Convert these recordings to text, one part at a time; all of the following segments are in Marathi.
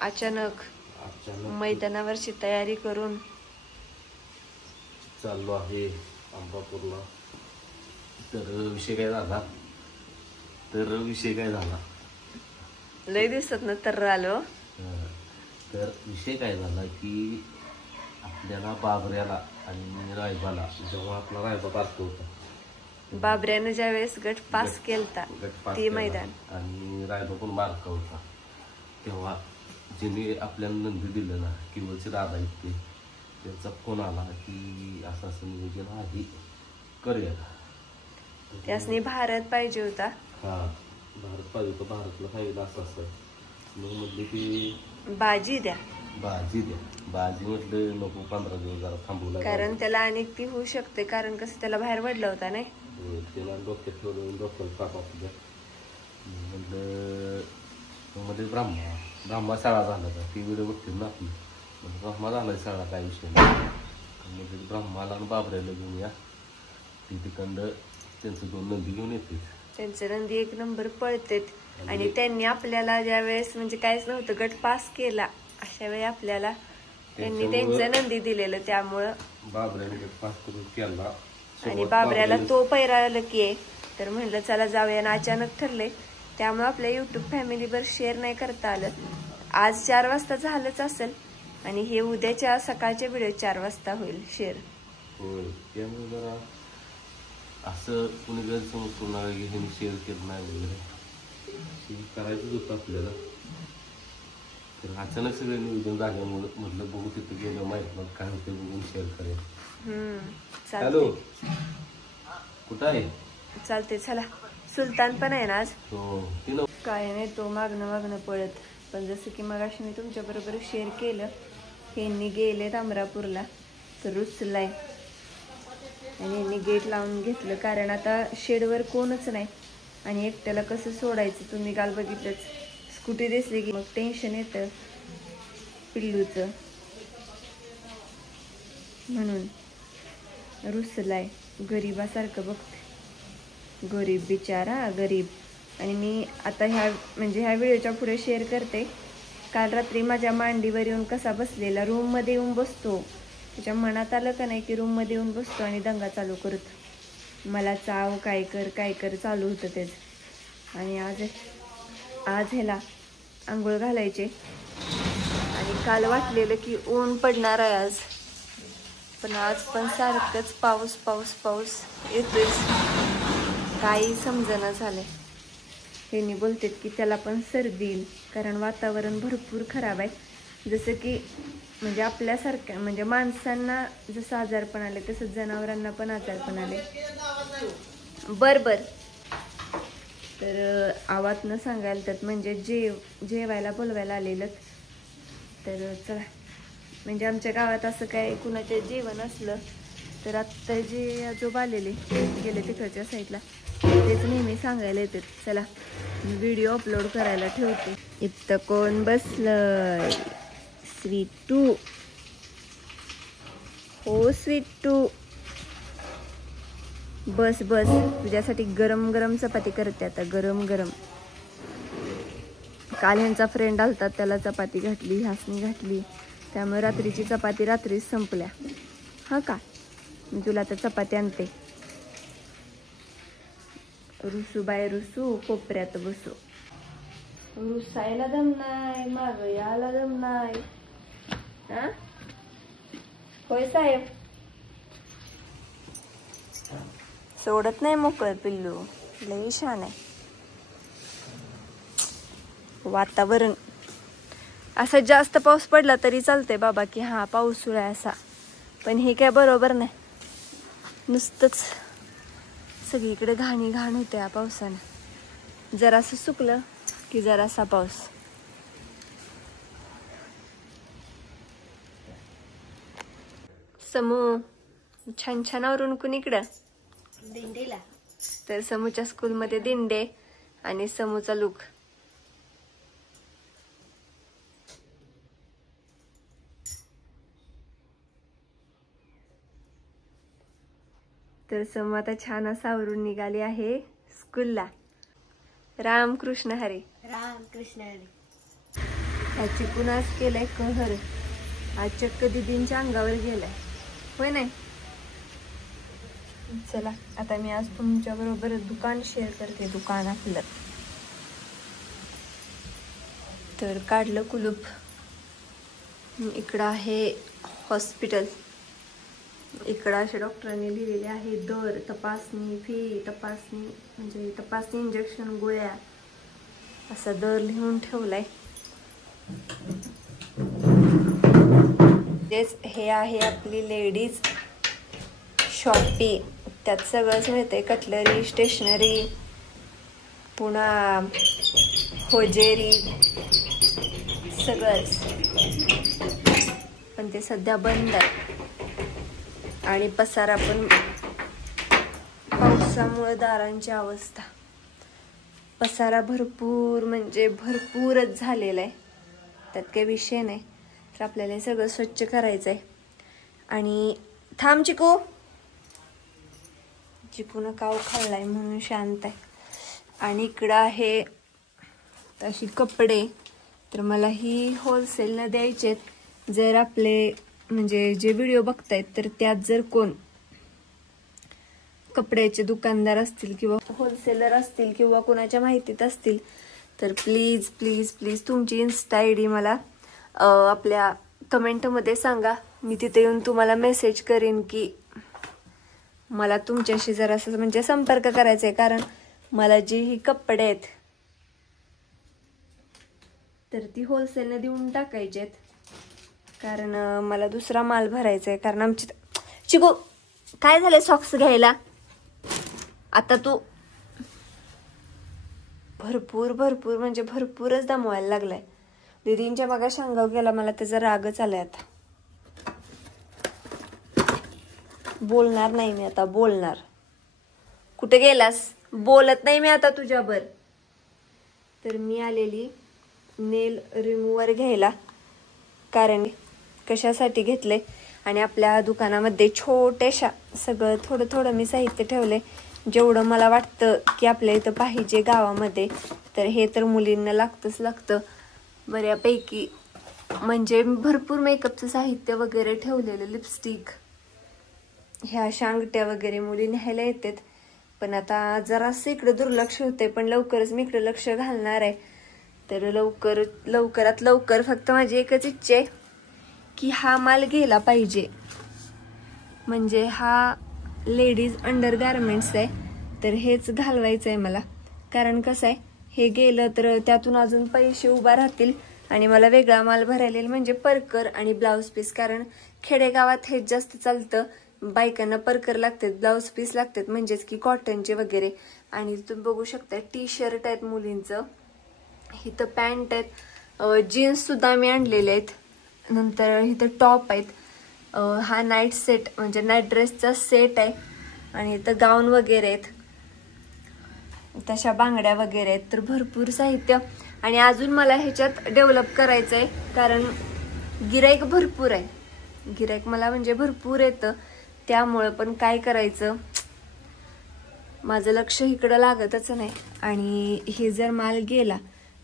अचानक मैदानावरची तयारी करून चाललो आहे अंबापूरला. तर विषय काय झाला लय दिवसात ना तर आलो. तर विषय काय झाला की आपल्याला बाबऱ्याला आणि रायबाला जेव्हा आपला रायबा पास होता, बाबऱ्यानं ज्या वेळेस गट पास केलता ते मैदान आणि रायबा पण बारका होता, तेव्हा ज्यांनी आपल्याला नंदी दिलं ना किंवा दादा इतके, त्यांचा फोन आला की असं असं नियोजन आहे करूया. त्यासनी भारत पाहिजे होता. हा भारत पाहिजे होता. भारतला सांगितलं असं असं. मग म्हटले की बाजी द्या. बाजी म्हटलं नको, 15 दिवस जरा थांबवला, कारण त्याला अनेक ती होऊ शकते. कारण कसं त्याला बाहेर पडला होता नाही, त्याला ठेवलं डोक्याला ताप असू द्या म्हटलं. मध्ये ब्राह्मा शाळा झाला का ती व्हिडिओ बघतील ना आपली. ब्रह्मा झाला शाळा, काय विषय नाही. म्हणजे ब्रह्माला आणि बाबऱ्याला घेऊन या, ती तिकडं त्यांचं 2 नंदी घेऊन येते. त्यांचे नंदी 1 नंबर पळतेत. आणि त्यांनी आपल्याला ज्या वेळेस म्हणजे काहीच नव्हतं गट पास केला, अशा वेळी आपल्याला त्यांनी त्यांचं नंदी दिलेलं, त्यामुळं बाबऱ्याने गट पास करून केला. आणि बाबऱ्याला तो पैरा लकी आहे. तर म्हणलं चला जाऊया ना, अचानक ठरले. त्यामुळे आपल्या युट्यूब फॅमिलीवर शेअर नाही करता आलं. आज 4 वाजता झालंच असेल आणि हे उद्याच्या सकाळच्या व्हिडिओ 4 वाजता होईल शेअर. होय, त्यामुळे जरा असं कुणी गैरसमज करणार की हे शेअर केलं नाही वगैरे करायचंच होतं आपल्याला. तर अचानक सगळे नियोजन झाल्यामुळे म्हटलं बघू तिथं गेलं माहित मग काय होते बघून शेअर करेल. हॅलो, कुठं आहे? चालते चला. सुलतान पण आहे ना आज. हो, काय नाही, तो मागणं पळत. पण जसं की मगाशी मी तुमच्या बरोबर शेअर केलं, यांनी गेलेत अमरापूरला, तर रुसलाय आणि यांनी गेट लावून घेतलं. कारण आता शेडवर कोणच नाही आणि एकट्याला कसं सोडायचं. तुम्ही काल बघितलंच, स्कूटी दिसली की मग टेन्शन येतं पिल्लूचं, म्हणून रुसलाय. गरीबासारखं बघते, गरीब बिचारा गरीब. आणि मी आता ह्या व्हिडिओच्या पुढे शेअर करते. काल रात्री माझ्या मांडीवर येऊन कसा बसलेला, रूममध्ये येऊन बसतो. त्याच्या मनात आलं का नाही की रूममध्ये येऊन बसतो आणि दंगा चालू करतो. मला चाव, काय कर चालू होतं तेच. आणि आज ह्याला आंघोळ घालायचे आणि काल वाटलेलं की ऊन पडणार आहे आज, पण आज पण सारखंच पाऊस येतोय. काही समजणं झालंय. त्यांनी बोलतात की त्याला पण सर्दी येईल, कारण वातावरण भरपूर खराब आहे. जसं की म्हणजे आपल्यासारख्या म्हणजे माणसांना जसं आजारपण आले तसंच जनावरांना पण आजारपण आले. बर तर आवाजनं सांगायला तर म्हणजे जेवायला बोलवायला आलेलं. तर चला, म्हणजे आमच्या गावात असं काय कुणाचे जेवण असलं तर आत्ता जे आजोबा आलेले गेले तिकडच्या साईडला, तेच नेहमी सांगायला येतात. चला मी व्हिडिओ अपलोड करायला ठेवते. इथं कोण बसलंय? स्वीटू. हो स्वीटू, बस तुझ्यासाठी गरम चपाती करते आता, गरम. काल ह्यांचा फ्रेंड आलता, त्याला चपाती घातली, ह्यासनी घातली, त्यामुळे रात्रीची चपाती रात्रीच संपल्या. हा का, मी तुला आता चपाती आणते. रुसू कोपऱ्यात बसू. रुसायला दम नाही, माग याला दम नाही. हा होय साहेब, सोडत नाही मोकळ पिल्लू, लई छान आहे. वातावरण असं जास्त पाऊस पडला तरी चालतंय बाबा की हा पाऊसुळा असा, पण हे काय बरोबर नाही. नुसतंच सगळीकडे घाण होते या पावसानं. जरासं सुकलं की जरासा पाऊस. समू छान आवरून कुणीकडं? दिंडीला. तर समूच्या स्कूलमध्ये दिंडे आणि समूचा लुक. तर समू आता छान असा आवरून निघाली आहे स्कूलला. रामकृष्ण हरी. रामकृष्ण हरी. हा चिकून आज केलाय कहर. आज चक्क दीदींच्या अंगावर गेलाय, होय नाही. चला आता मी आज तुमच्या बरोबर दुकान शेअर करते. दुकान आपलं तर काढलं कुलूप. इकडं आहे हॉस्पिटल. इकडं असे डॉक्टरांनी लिहिलेले आहे दर, तपासणी, फी, तपासणी म्हणजे तपासणी, इंजेक्शन, गोळ्या, असा दर लिहून ठेवलाय. हे आहे आपली लेडीज शॉपी. त्यात सगळंच मिळतंय, कटलरी, स्टेशनरी, पुन्हा होजेरी, सगळंच. पण ते सध्या बंद आहे आणि पसारा पण पावसामुळे दारांची अवस्था. पसारा भरपूर म्हणजे भरपूरच झालेला आहे. त्यात काही विषय नाही. तर आपल्याला हे सगळं स्वच्छ करायचं आहे. आणि थांब चिकू. चिकून काव खाल्लाय म्हणून शांत आहे. आणि इकडं आहे तशी कपडे. तर मला ही होलसेलला द्यायचे. जर आपले म्हणजे जे व्हिडिओ बघतायत तर त्यात जर कोण कपड्याचे दुकानदार असतील किंवा होलसेलर असतील किंवा कोणाच्या माहितीत असतील तर प्लीज प्लीज प्लीज तुमची इन्स्टा आयडी मला आपल्या कमेंटमध्ये सांगा. मी तिथे येऊन तुम्हाला मेसेज करेन की मला तुमच्याशी जरासं म्हणजे संपर्क करायचा आहे. कारण मला जी ही कपडे आहेत तर ती होलसेलने देऊन टाकायचे आहेत. कारण मला दुसरा माल भरायचा आहे. कारण आमची चिकू काय झालंय सॉक्स घ्यायला. आता तू भरपूर भरपूर म्हणजे भरपूरच दमवायला लागलाय. दीदींच्या मागा शांगाव गेला. मला त्याचा रागच आलाय. आता बोलणार नाही मी. आता बोलणार. कुठे गेलास. बोलत नाही मी आता तुझ्यावर. तर मी आलेली नेल रिमूव्हर घ्यायला. कारण कशासाठी घेतले आणि आपल्या दुकानामध्ये छोट्याशा सगळं थोडं थोडं मी साहित्य ठेवले. जेवढं मला वाटतं की आपल्या इथं पाहिजे गावामध्ये. तर हे तर मुलींना लागतं बऱ्यापैकी. म्हणजे भरपूर मेकअपचं साहित्य वगैरे ठेवलेलं. लिपस्टिक, ह्या शांगट्या वगैरे मुली न्यायला येतात. पण आता जरासं इकडे दुर्लक्ष होते. पण लवकरच मी इकडे लक्ष घालणार आहे. तर लवकरात लवकर फक्त माझी एकच इच्छा आहे की हा माल गेला पाहिजे. म्हणजे हा लेडीज अंडर गारमेंट्स आहे. तर हेच घालवायचं आहे मला. कारण कसं आहे हे गेलं तर त्यातून अजून पैसे उभा राहतील आणि मला वेगळा माल भरायला म्हणजे परकर आणि ब्लाऊज पीस. कारण खेडेगावात हेच जास्त चालतं. बायकांना परकर लागतात, ब्लाऊज पीस लागतात म्हणजेच की कॉटनचे वगैरे. आणि तुम्ही बघू शकता टी शर्ट आहेत मुलींचं, इथं पॅन्ट आहेत, जीन्स सुद्धा मी आणलेले आहेत. नंतर इथं टॉप आहेत. हा नाईट सेट म्हणजे नाईट ड्रेसचा सेट आहे. आणि इथं गाऊन वगैरे आहेत, तशा बांगड्या वगैरे आहेत. तर भरपूर साहित्य. आणि अजून मला ह्याच्यात डेव्हलप करायचं आहे. कारण गिराईक भरपूर आहे. गिराईक मला म्हणजे भरपूर येतं. त्यामुळं पण काय करायचं, माझं लक्ष इकडं लागतच नाही. आणि हे जर माल गेला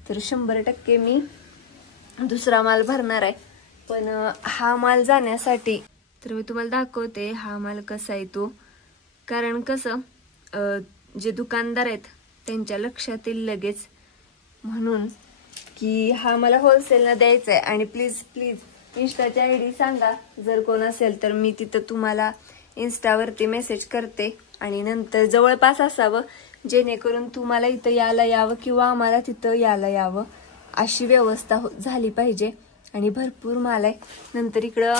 तर 100% मी दुसरा माल भरणार आहे. पण हा माल जाण्यासाठी तर मी तुम्हाला दाखवते हा माल कसा आहे तो. कारण कसं जे दुकानदार आहेत त्यांच्या लक्षात येईल लगेच. म्हणून की हा मला होलसेलला द्यायचा आहे. आणि प्लीज प्लीज इन्स्टाची आयडी सांगा जर कोण असेल तर मी तिथं तुम्हाला इन्स्टावरती मेसेज करते. आणि नंतर जवळपास असावं जेणेकरून तुम्हाला इथं यायला यावं किंवा आम्हाला तिथं यायला यावं अशी व्यवस्था झाली पाहिजे. आणि भरपूर माल आहे. नंतर इकडं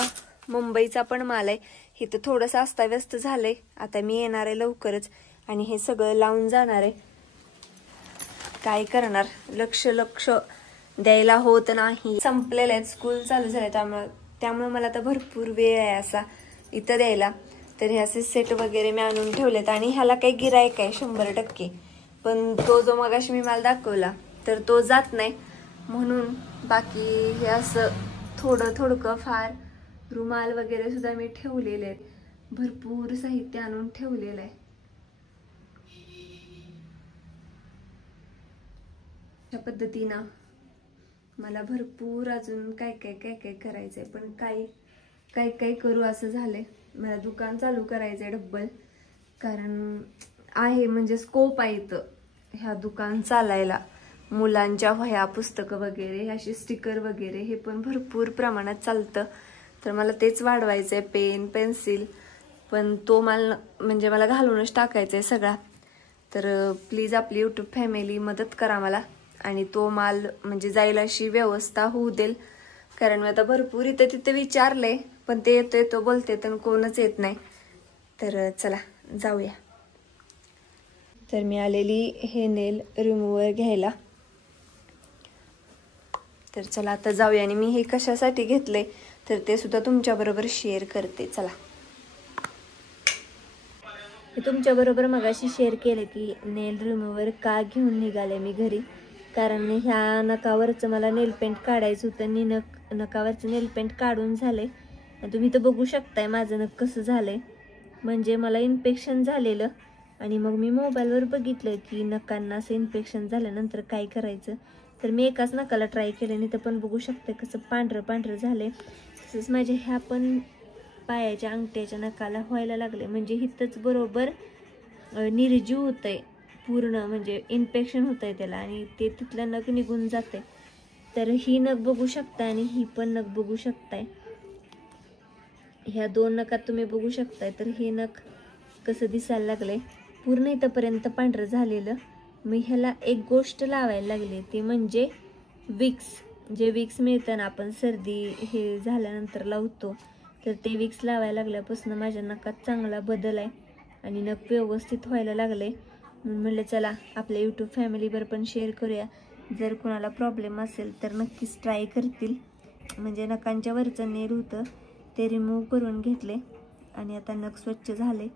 मुंबईचा पण माल आहे. इथं थोडंसं अस्ताव्यस्त झालंय. आता मी येणार आहे लवकरच आणि हे सगळं लावून जाणार आहे. काय करणार, लक्ष द्यायला होत नाही. संपलेलं आहे, स्कूल चालू झालंय. त्यामुळे मला आता भरपूर वेळ आहे असा इथं द्यायला. तर हे असे सेट वगैरे मी आणून ठेवलेत. आणि ह्याला काही गिरायक आहे 100%. पण तो जो मगाशी मी मला दाखवला तर तो जात नाही. म्हणून बाकी हे असं थोडं फार रुमाल वगैरे सुद्धा मी ठेवलेले आहेत. भरपूर साहित्य आणून ठेवलेलं आहे. अशा पद्धतीनं मला भरपूर अजून काय काय काय काय करायचंय, पण काय काय करू असं झालंय. मला दुकान चालू करायचंय डब्बल, कारण आहे म्हणजे स्कोप आहे इथं ह्या दुकान चालायला. मुलांच्या वह्या पुस्तकं वगैरे अशी स्टिकर वगैरे हे पण भरपूर प्रमाणात चालतं. तर मला तेच वाढवायचंय, पेन पेन्सिल, पण तो माल म्हणजे मला घालूनच टाकायचा आहे सगळा. तर प्लीज आपली यूट्यूब फॅमिली मदत करा मला, आणि तो माल म्हणजे जायला अशी व्यवस्था होऊ देल. कारण मी आता भरपूर इथे तिथे विचारलंय, पण ते येतो बोलते तर कोणच येत नाही. तर चला जाऊया. तर मी आलेली हे नेल रिमूव्हर घ्यायला. तर चला आता जाऊया. आणि मी हे कशासाठी घेतले तर ते सुद्धा तुमच्याबरोबर शेअर करते. चला, मी तुमच्याबरोबर मगाशी शेअर केलं की नेल रिमूव्हर का घेऊन निघाले मी घरी. कारण ह्या नकावरचं मला नेल पेंट काढायचं होतं. आणि नकावरचं नेल पेंट काढून झाले. तुम्ही तर बघू शकताय माझं नख कसं झालंय, म्हणजे मला इन्फेक्शन झालेलं. आणि मग मी मोबाईलवर बघितलं की नकांना असं इन्फेक्शन झाल्यानंतर काय करायचं. तर मी एकाच नकाला ट्राय केलं आणि ते पण बघू शकते कसं पांढरं पांढरं झालंय. तसंच माझ्या ह्या पण पायाच्या अंगठ्याच्या नकाला व्हायला लागले, म्हणजे हिथंच बरोबर निर्जीव होतंय पूर्ण, म्हणजे इन्फेक्शन होतंय त्याला, आणि ते तिथलं नख निघून जाते. तर ही नख बघू शकताय आणि ही पण नख बघू शकताय. ह्या दोन नखात तुम्ही बघू शकताय. तर हे नख कसं दिसायला लागलंय, पूर्ण इथंपर्यंत पांढरं झालेलं. मी ह्याला एक गोष्ट लावायला लागले, ते म्हणजे विक्स. जे विक्स मिळतं ना आपण सर्दी हे झाल्यानंतर लावतो, तर ते विक्स लावायला लागल्यापासून माझ्या नकात चांगला बदल आहे आणि नख व्यवस्थित व्हायला लागले. म्हणून म्हणलं चला आपल्या यूट्यूब फॅमिलीवर पण शेअर करूया. जर कोणाला प्रॉब्लेम असेल तर नक्कीच ट्राय करतील. म्हणजे नखांच्या वरचं नेल होतं ते रिमूव्ह करून घेतले आणि आता नख स्वच्छ झाले.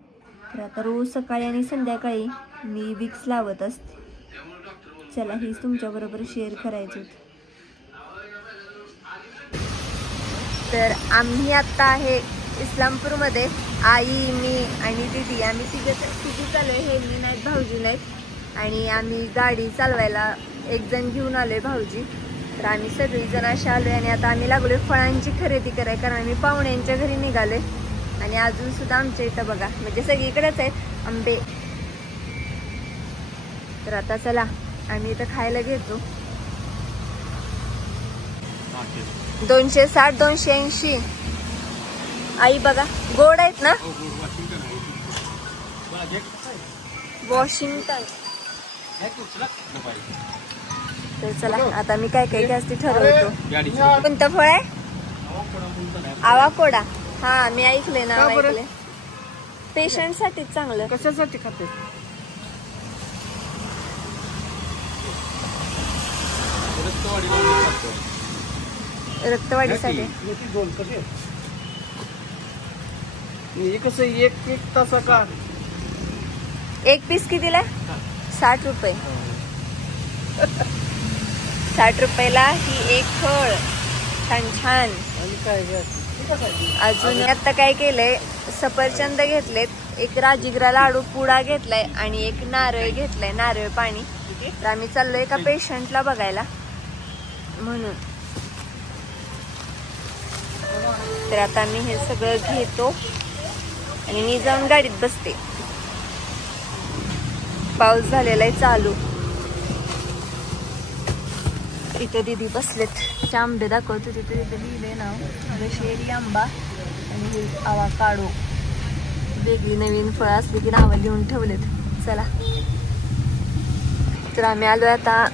तर आता रोज सकाळी आणि संध्याकाळी मी विक्स लावत असते. चला हेच तुमच्याबरोबर शेअर करायचं होतं. तर आम्ही आत्ता आहे इस्लामपूरमध्ये. आई, मी आणि दीदी, आम्ही तिघी चालू आहे. हे मी नाहीत, भाऊजी नाहीत. आणि आम्ही गाडी चालवायला एक जण घेऊन आलोय, भाऊजी. तर आम्ही सगळीजण असे आलोय आणि आता आम्ही लागलोय फळांची खरेदी करायला, कारण आम्ही पाहुण्यांच्या घरी निघालोय. आणि अजून सुद्धा आमच्या इथं बघा म्हणजे सगळीकडेच आहेत आंबे. तर आता चला आम्ही इथं खायला घेतो. 260 280. आई बघा गोड आहेत ना, वॉशिंग्टन. तर चला आता मी काय काय घ्यायचं ठरवतो. कोणतं फळ आहे? आवाकोडा. हा मी ऐकले ना, ऐकले. पेशंट साठी चांगलं. कशासाठी खाते? रक्तवाढीसाठी. कसं एक तासा का? एक पीस कितीला? 60 रुपये. 60 रुपयाला ही एक फळ. छान छान. आणि काय अजून आता काय केलंय, सफरचंद घेतलेत, एक राजीगरा लाडू पुडा घेतलाय आणि एक नारळ घेतलाय, नारळ पाणी. तर आम्ही चाललोय एका पेशंटला बघायला म्हणून. तर आता मी हे सगळं घेतो आणि मी जाऊन गाडीत बसते. पाऊस झालेला आहे चालू. इथे दीदी बसलेत. आंबे दाखवतो तिथे लिहिले नाव, दशेरी आंबा आणि आवाकाडो. वेगळी नवीन फळं असली की नावं लिहून ठेवलेत. चला तर आम्ही आलोय आता.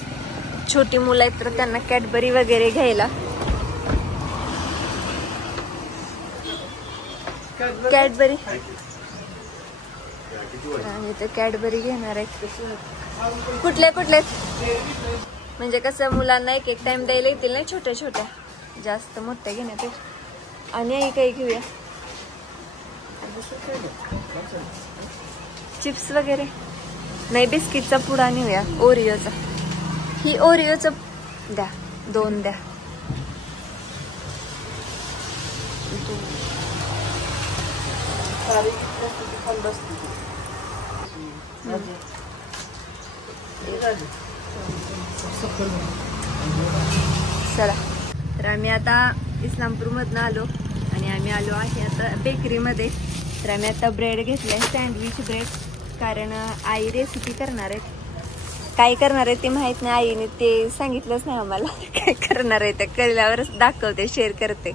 छोटी मुलं आहेत तर त्यांना कॅडबरी वगैरे घ्यायला. कॅडबरी आणि ते कॅडबरी घेणार आहेत. कुठले कुठले म्हणजे कसं मुलांना एक एक टाइम द्यायला येतील ना, छोट्या छोट्या, जास्त मोठ्या घेण्यापेक्षा. आणि काही घेऊया चिप्स वगैरे नाही, बिस्किटचा पुडा नेऊया, ओरिओचा. ही ओरिओचं द्या, 2 द्या. चला, तर आम्ही आता इस्लामपूरमधनं आलो आणि आम्ही आलो आहे आता बेकरीमध्ये. तर आम्ही आता ब्रेड घेतलाय, सँडविच ब्रेड, कारण आई रेसिपी करणार आहेत. काय करणार आहे ते माहित नाही, आईने ते सांगितलंच नाही आम्हाला. काय करणार आहे ते कळल्यावरच दाखवते, शेअर करते.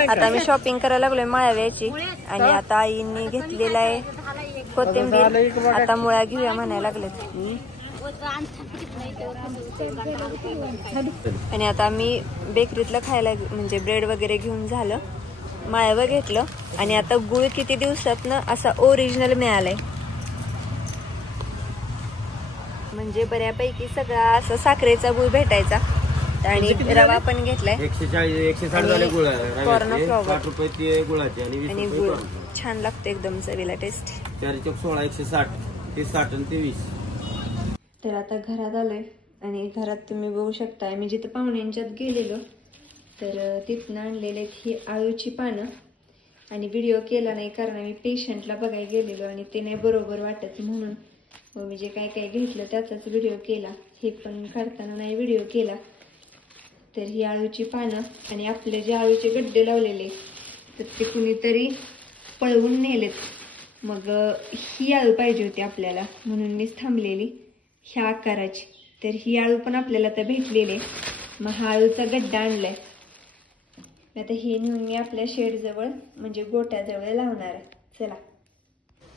आता आम्ही शॉपिंग करायला लागलोय माळव्याची आणि आता आईने घेतलेला आहे कोथिंबीर. आता मुळा घेऊया म्हणायला लागलेत. आणि आता आम्ही बेकरीतलं खायला म्हणजे ब्रेड वगैरे घेऊन झालं, माळवं घेतलं आणि आता गुळ किती दिवसातनं असा ओरिजिनल मिळालाय. म्हणजे बऱ्यापैकी सगळा असा साखरेचा गुळ भेटायचा आणि रवा पण घेतलाय. 140-160 झाले गुळ, कॉर्नफ्लॉवर 60 रुपये गुळाचे आणि 20 आणि रुपये गुळ कॉर्नफ्लॉवर. छान लागतं एकदम चवीला, टेस्ट. 4×16 160, ते 60 आणि ते 20. तर आता घरात आलोय आणि घरात तुम्ही बघू शकता मी जिथं पाहुण्यांच्यात गेलेलो तर तिथनं आणलेले ही आळूची पानं. आणि व्हिडिओ केला नाही कारण आम्ही पेशंटला बघायला गेलेलो आणि ते नाही बरोबर वाटत म्हणून मग मी जे काय काय घेतलं त्याचाच व्हिडिओ केला. हे पण काढताना नाही व्हिडिओ केला. तर ही आळूची पानं आणि आपले जे आळूचे गड्डे लावलेले तर ते कुणीतरी पळवून नेलेत. मग ही आळू पाहिजे होती आपल्याला म्हणून मीच थांबलेली ह्या आकाराची. तर ही आळू पण आपल्याला तर भेटलेली. मग हा आळूचा गड्डा आणलाय. आता हे नेऊन मी आपल्या शेडजवळ म्हणजे गोट्याजवळ लावणार आहे. चला,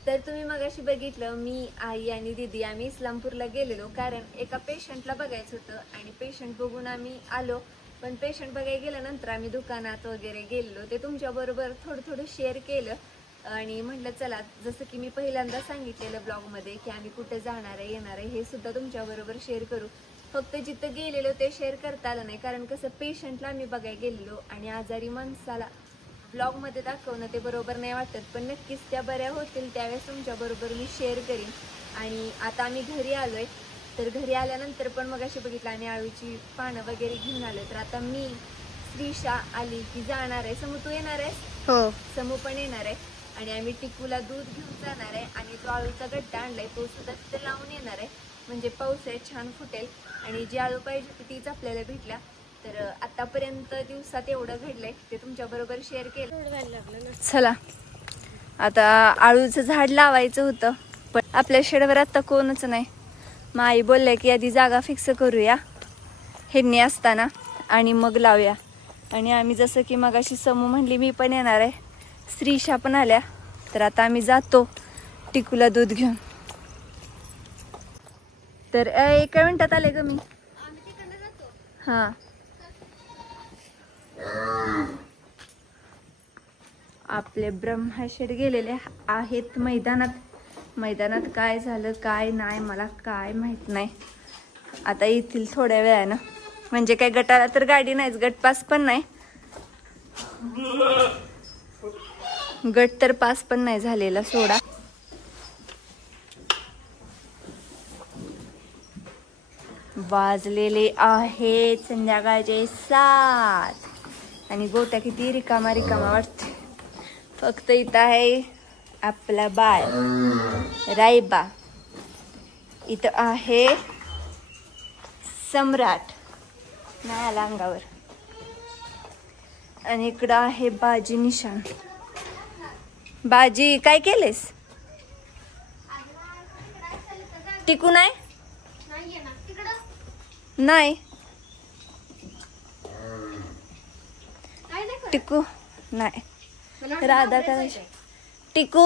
तर तुम्ही मगाशी बघितलं मी, आई आणि दीदी आम्ही इस्लामपूरला गेलेलो कारण एका पेशंटला बघायचं होतं आणि पेशंट बघून आम्ही आलो. पण पेशंट बघायला गेल्यानंतर आम्ही दुकानात वगैरे गेलेलो, ते तुमच्याबरोबर थोडं शेअर केलं. आणि म्हटलं चला, जसं की मी पहिल्यांदा सांगितलेलं ब्लॉगमध्ये की आम्ही कुठे जाणार आहे येणार आहे हे सुद्धा तुमच्याबरोबर शेअर करू. फक्त जिथं गेलेलो ते शेअर करता आलं नाही कारण कसं पेशंटला आम्ही बघायला गेलेलो आणि आजारी माणसाला ब्लॉगमध्ये दाखवणं ते बरोबर नाही वाटत. पण नक्कीच त्या बऱ्या होतील त्यावेळेस तुमच्याबरोबर मी शेअर करीन. आणि आता आम्ही घरी आलोय. तर घरी आल्यानंतर पण मग अशी बघितलं आणि आळूची पानं वगैरे घेऊन आलो. तर आता मी श्रीषा आली की जाणार आहे. समू तू येणार आहेस? हो. समू पण येणार आहे आणि आम्ही टिकूला दूध घेऊन जाणार आहे आणि जो आळूचा गड्डा आणलाय तो सुद्धा तिथे लावून येणार आहे. म्हणजे पावसाळ्यात छान फुटेल आणि जी आळू पाहिजे होती तीच आपल्याला भेटल्या. तर आतापर्यंत दिवसात एवढं घडलंय ते तुमच्या बरोबर शेअर केलं. चला, आता आळूचं झाड लावायचं होतं पण आपल्या शेडवर आता कोणच नाही. मग आई बोलले की आधी जागा फिक्स करूया हेडणी असताना आणि मग लावूया. आणि आम्ही जसं की मगाशी समू म्हणली मी पण येणार आहे, श्रीषा पण आल्या. तर आता आम्ही जातो टिकूला दूध घेऊन. तर एका मिनिटात आले ग मी. हा, आपले ब्रह्माशेड गेलेले आहेत मैदानात. मैदानात काय झालं काय नाही मला काय माहित नाही. आता येतील थोड्या वेळानं. म्हणजे काय गटाला तर गाडी नाहीच, गट पास पण नाही. गट तर पास पण नाही झालेला सोडा. वाजलेले आहेत संध्याकाळचे 7 आणि गोट्या किती रिकामा वाटते. फक्त इथं आहे आपला बाळ रायबा, इथं आहे सम्राट नाही आला अंगावर आणि इकडं आहे बाजी निशान. बाजी काय केलेस? टिकू नाही नाही टिकू नाही. राधा करायची टिकू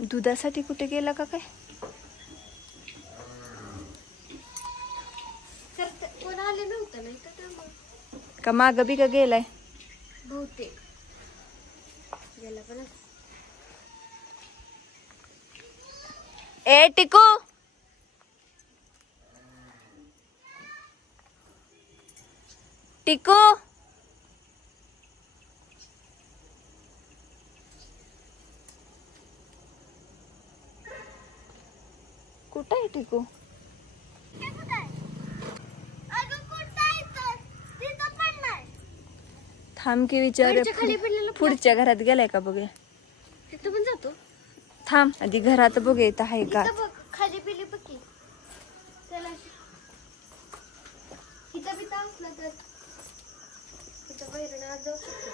दुधासाठी कुठे गेला का काय? कोण आले नव्हतं नाही का माग बी का गेलाय बहुतेक गेला पण. ए टिकू टिकू कुठं आहे टिकू? थांब की विचार. पुढच्या घरात गेलाय का बघूया. तिथं पण जातो. थांब आधी घरात बघ येत आहे का. इथं बघ खाली पिली पक्की चला इथं बिथं असलं तर इथं बैरण आज जाऊ शकतो.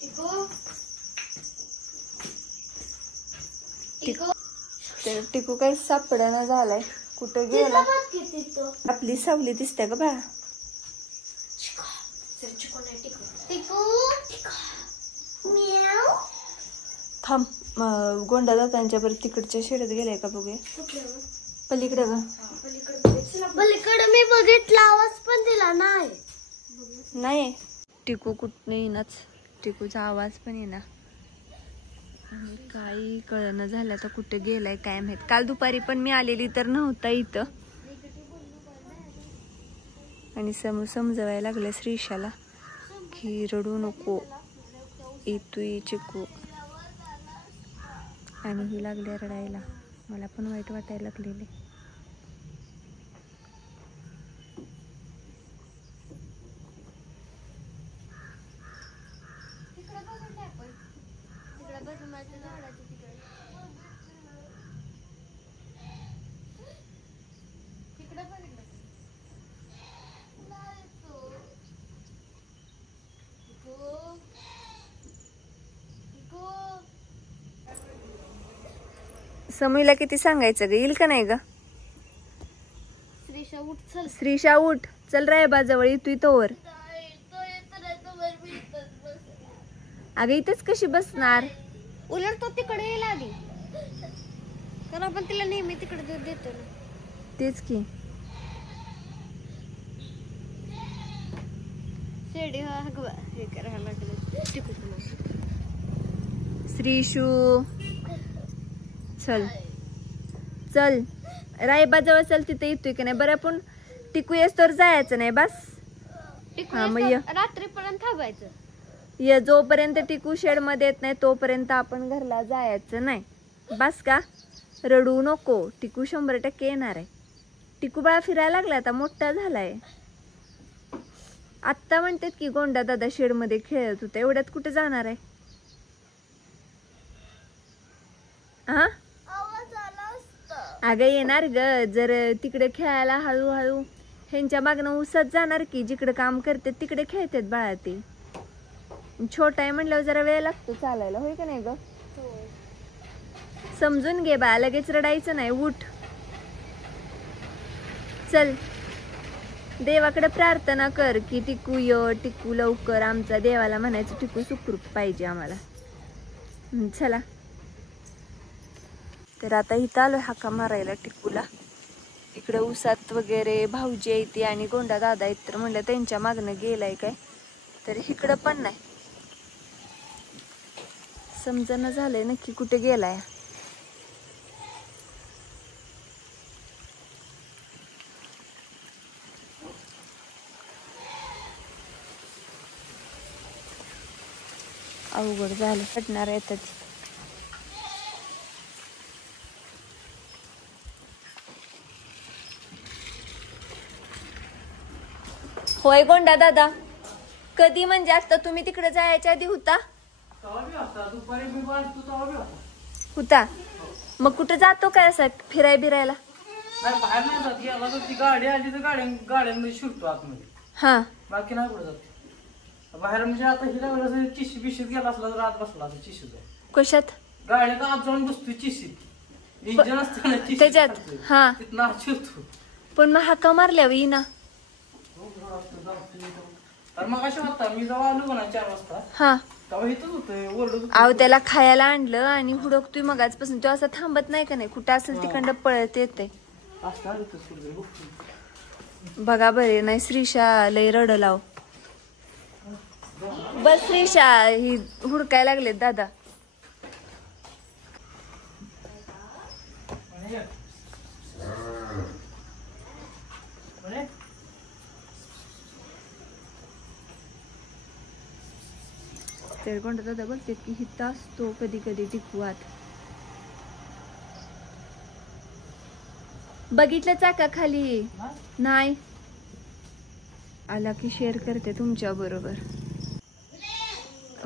टिको टिको तर टिकू काही सापडणं झालाय. कुठं तिथं गेला. बघ की तिथं आपली सावली दिसते का बाळा. टिको टिको म्याव थांब गोंडा दादांच्या परत तिकडच्या शेडत गेलाय का बघूया. कुठलं पलीकडे ग. पलीकडे मी बघितला आवाज पण दिला नाही. नाही टिकू कुठं येईनाच. टिकूचा आवाज पण येईना. आणि काही कळना झालं तर कुठे गेलाय काय माहित. काल दुपारी पण मी आलेली तर नव्हता इथं. आणि समजवायला लागलं श्रीशाला की रडू नको येतोय चिकू. आणि ही लागली रडायला. मला पण वाईट वाटायला लागलेले. समूला किती सांगायचं ग. येईल का नाही ग. श्रीशा उठ चल. श्रीशा उठ चल रायबाजवळ येतोय तोवर. अगं इथंच कशी बसणार. उलट तो तिकडे येईल आधी तर आपण तिला नेहमी तिकडे दूध देतो ना. तेच की. शेडी हे करायला लागलं. श्रीशू चल चल रायबाजवळ चल. तिथे येतोय की नाही बरं. आपण टिकू येस तर जायचं नाही बस. हा, मग ये. रात्रीपर्यंत थांबायचं. ये जोपर्यंत टिकू शेड मध्ये येत नाही तोपर्यंत आपण घरला जायचं नाही बस का. रडू नको. टिकू 100% येणार आहे. टिकू बाळा फिरायला लागला आता मोठा झालाय. आत्ता म्हणतात की गोंडा दादा शेड मध्ये खेळत होता. एवढ्यात कुठे जाणार आहे. हा अगं येणार ग. जर तिकडे खेळायला हळूहळू ह्यांच्या मागणं उसत जाणार की. जिकडे काम करतात तिकडे खेळतात बाळा. ते छोटा आहे म्हणल्यावर जरा वेळ लागतो चालायला. होय का नाही ग. समजून घे बा. लगेच रडायचं नाही. उठ चल. देवाकडे प्रार्थना कर की टिकू टिकू लवकर. आमचा देवाला म्हणायचं टिकू सुखरूप पाहिजे आम्हाला. चला तर आता इथं आलोय हाका मारायला टिकूला. इकडे उसात वगैरे भाऊजी येते आणि गोंडा दादा आहेत तर म्हणलं त्यांच्या मागणं गेलाय काय. तर इकडं पण नाही. समजणं झालंय नक्की कुठे गेलाय. अवघड झालं. पटणार येतच. होय गोंडा दादा. कधी म्हणजे आता तुम्ही तिकडे जायच्या आधी होता. होता मग कुठे जातो काय असं फिराय बिरायला. नाही बाहेर नाही जात. याला तर ती गाडी आली तर गाड्यांमध्ये शिरतो आतमध्ये. हा बाकी नाही कुठे जात बाहेर. म्हणजे आता हिला चिशी पिशीत गेला असला तर आत बसला असं चिशीत. कशात. गाड्यात आत जाऊन बसतोय चिशीत. इंजन असतं ना चिशीत त्याच्यात. खालचं. हा तिथनं आत शिरतो. पण मग हाका मारल्यावर येईना. तर मग अशा होता मी जेव्हा आलो का ना 4 वाजता हा तेव्हा इथंच होतं. ओरडत अहो त्याला खायला आणलं आणि हुडकतोय मग आजपासून. तो असं थांबत नाही का नाही. कुठं असेल तिकडं पळत येते. बघा बरे नाही. श्रीशा लय रड लाव. बस श्रीशा ही हुडकाय लागलेत दादा. तर कोणता दादा बोलते की हिता असतो कधी कधी टिकू आत. बघितलं चाका खाली नाही. आला की शेअर करते तुमच्या बरोबर.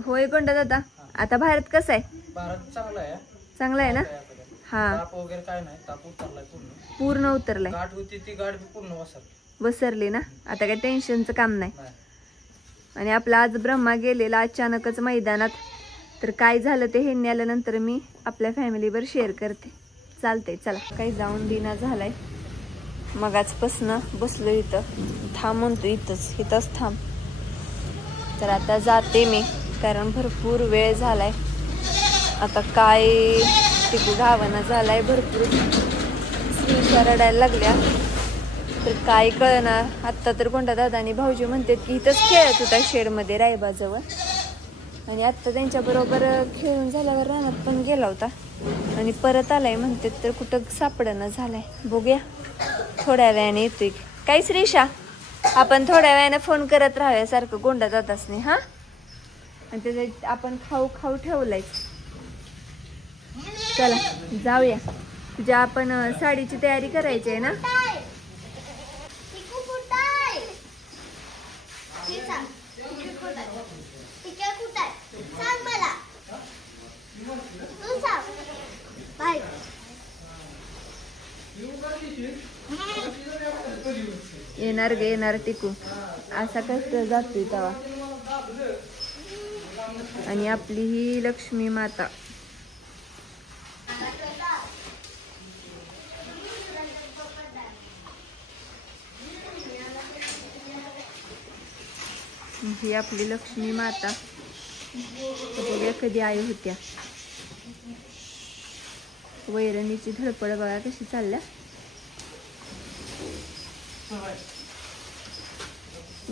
होय कोणता दादा आता भारत कसा आहे? भारत चांगला आहे. चांगला आहे ना? काय आता काय. हा ताप वगैरे काय नाही, ताप उतरलाय पूर्ण. पूर्ण उतरलाय, गाठ होती ती गाठ बी पूर्ण वसरली. वसरली ना. आता काही टेन्शनचं काम नाही. नाही. आणि आपला आज ब्रह्मा गेलेला अचानकच मैदानात, तर काय झालं ते हे आल्यानंतर मी आपल्या फॅमिलीवर शेअर करते. चालतंय चला. काही जाऊन दिना झालाय, मगाचपासनं बसलो इथं. थांब म्हणतो इथंच थांब. तर आता जाते मी, कारण भरपूर वेळ झालाय. आता काय तिकडे गावाना झालाय, भरपूर स्त्रीच्या रडायला लागल्या, तर काय कळणार. आत्ता तर कोणता दादा आणि भाऊजी म्हणतात की इथंच खेळत होता शेडमध्ये रायबाजवळ, आणि आत्ता त्यांच्याबरोबर खेळून झाल्यावर रानात पण गेला होता आणि परत आलाय म्हणतात. तर कुठं सापडणं झालाय. बघूया थोड्या वेळाने येतोय. काय श्रीषा, आपण थोड्या वेळाने फोन करत राहूया सारखं गोंडा जाताच नाही. हा, आणि त्याच्यात आपण खाऊ ठेवलाय. चला जाऊया. तुझ्या आपण साडीची तयारी करायची आहे ना. येणार टिकू. असा कष्ट जातोय तवा. आणि आपली ही लक्ष्मी माता. ही आपली लक्ष्मी माता. बघूया कधी आई होत्या. वैरणीची धडपड बघा कशी चालल्या.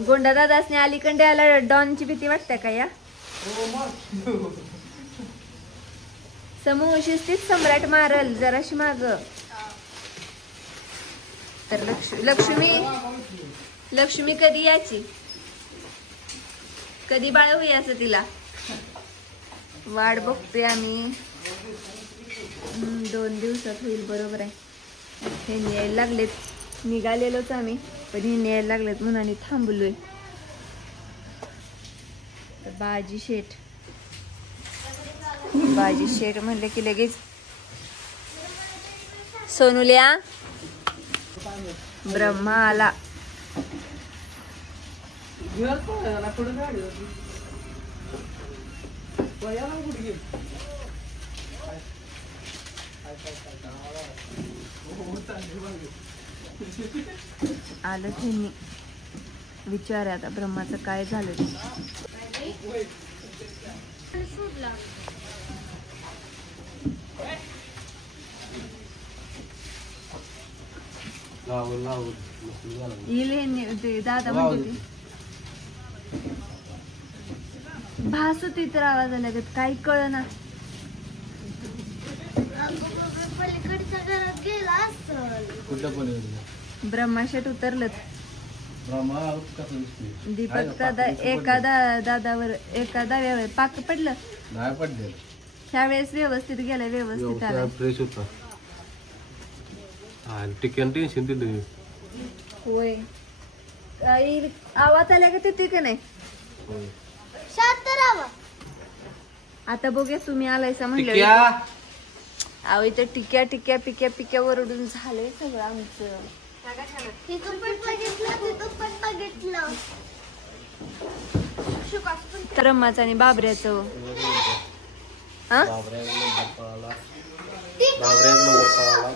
गोंडा दादासने अलीकडे आला डॉनची भीती वाटते का या? समूह शिस्तीत सम्राट मारल जराशी माग. तर लक्ष्मी कधी यायची, कधी बाळ होईयाचं तिला वाट बघतोय आम्ही. 2 दिवसात होईल बरोबर आहे. हे न्यायला लागलेत, निघालेलोच आम्ही, पण हे न्यायला लागलेत म्हणून आम्ही थांबलोय. बाजी शेठ म्हणले की लगेच सोनुल्या ब्रह्मा आला. आलं त्यांनी. विचार आता ब्रह्माचं काय झालं ते. येईल दादा म्हणते भास होती तर आवाज आला काही कळना. ब्रह्माशेट उतरलत. दीपक दादा एका दाव्यावर पाक पडलं नाही पडले. ह्या वेळेस व्यवस्थित गेला, व्यवस्थित आला. फ्रेश होता. टिकन टेन्शन दिलं. होय, काही आवाज आला का तिथे का नाही. आता बघूया तुम्ही आलायसा म्हणलं. अहो इथं टिक्या वरडून झालंय सगळं आमचं. ब्रह्माचं आणि बाबऱ्याचं.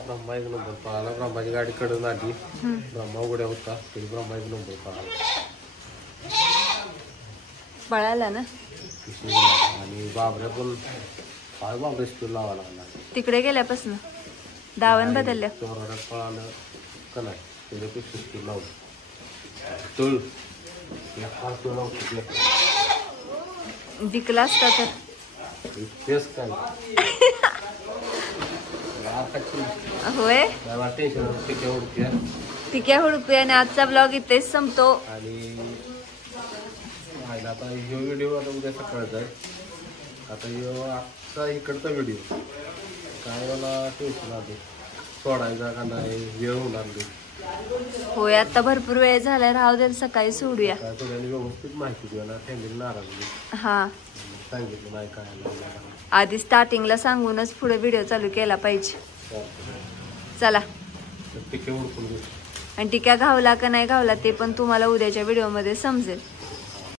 ब्रह्मा एक नंबर पळाला. ब्रह्माची गाडी कडून आली. ब्रह्मा उघड्या होता तरी ब्रह्मा एक नंबर पळाला ना. आणि बाबऱ्या पण काय बाबऱ्या स्पीड लावा लागला. तिकडे गेल्यापासून दावण बदलल्या. चोराड्यात पळालं का नाही त्याच्यापेक्षा स्पीड लावलं. तळ जिंकला असता तर तेच काय होय. टिक्या हुडकूया. आणि आजचा ब्लॉग इथेच संपतो. आणि आता ह्यो व्हिडिओ आता उद्या सकाळचा आहे. आता ह्यो आजचा इकडचा व्हिडिओ काय मला टेन्शन आले सोडायचा का नाही, वेळ होणार नाही. होय आता भरपूर वेळ झालाय. राहू दे सकाळी सोडूया. काय थोड्याने व्यवस्थित माहिती देऊ ना, फॅमिली नाराज. हा सांगितलं नाही काय नाही. आधी स्टार्टिंगला सांगूनच पुढे व्हिडिओ चालू केला पाहिजे. चला, टिके उडकून घेऊ. आणि टिक्या घावला का नाही घावला ते पण तुम्हाला उद्याच्या व्हिडिओमध्ये समजेल.